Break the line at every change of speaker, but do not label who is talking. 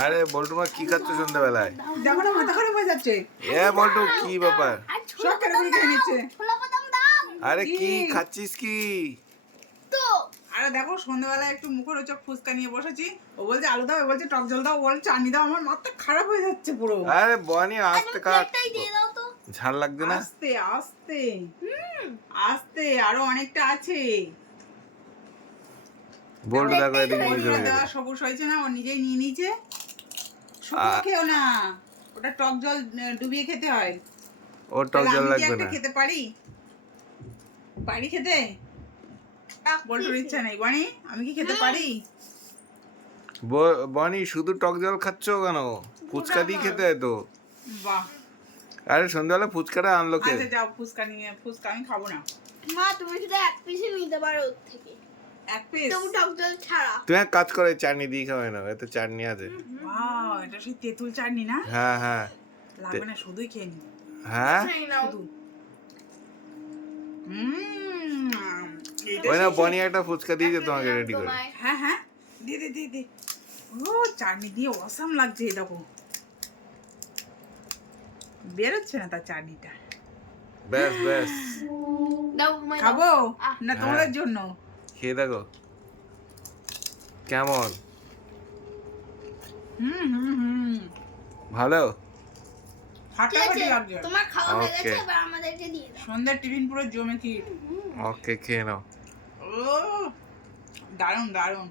আরে বল্টু মা কি খাচ্ছ সন্ধ্যাবেলায়?
দেখো না মাথা খারাপ হয়ে যাচ্ছে।
এ বল্টু কি ব্যাপার?
সব কেটে খেয়ে নিচ্ছে?
আরে কি? খাচ্ছিস কি?
তো।
আরে দেখো সন্ধ্যাবেলা একটু মুখের ওচক ফুচকা নিয়ে বসেছি। ও বলছে আলু দাও ও বলছে টক জল দাও ও বলছে দাও। আমার মাথা খারাপ হয়ে যাচ্ছে পুরো।
আরে বনি আস্তে
তো।
ঝাল লাগবে না?
আস্তে আস্তে। আস্তে আরও অনেকটা আছে।
বল্টু দেখো এদিকে
সবুজ হয়েছে না ও নিজেই নিয়ে নিয়েছে। খেও না। ওটা টক জল ডুবিয়ে খেতে হয়।
ওর টক জল
আমি কি
লাগবে না।
খেতে পারি? পারি খেতে? বল্টুর ইচ্ছা নেই। বানি আমি কি খেতে পারি?
ব- বনি শুধু টক জল খাচ্ছ কেন? ফুচকা দিয়ে খেতে হয় তো।
বাহ।
আরে সন্ধ্যাবেলা ফুচকাটা আনলো কে?
আচ্ছা যাও ফুচকা নিয়ে ফুচকা আমি খাব না।
মা তুমি শুধু এক পিসই নিতে পারো ওর থেকে।
এক পিস
তবু টক জল ছাড়া।
তুমি এক কাজ করে চাটনি দিয়ে খাওয়াই এতে চাটনি আছে।
ওয়াও এটা সেই তেঁতুল চাটনি না?
হ্যাঁ হ্যাঁ।
লাগবে না শুধুই খেয়ে নি
হ্যাঁ?
শুধু
ওই না বনি একটা ফুচকা দিয়েছে তোমাকে রেডি করে।
হ্যাঁ হ্যাঁ দি দি দি দি। ও চাটনি দিয়ে অসাম লাগছে এই দেখো। বেরোচ্ছে না তার চাটনিটা।
ব্যাস ব্যাস।
খাব? না তোমাদের জন্য।
খেয়ে দেখো। কেমন?
হুম হুম হুম।
ভালো?
তোমার খাওয়া হয়ে গেছে এবার আমাদেরকে দিয়ে দাও।
সন্ধ্যার টিফিন পুরো জমে কি?
ওকে খেয়ে নাও।
ও দারুণ দারুণ।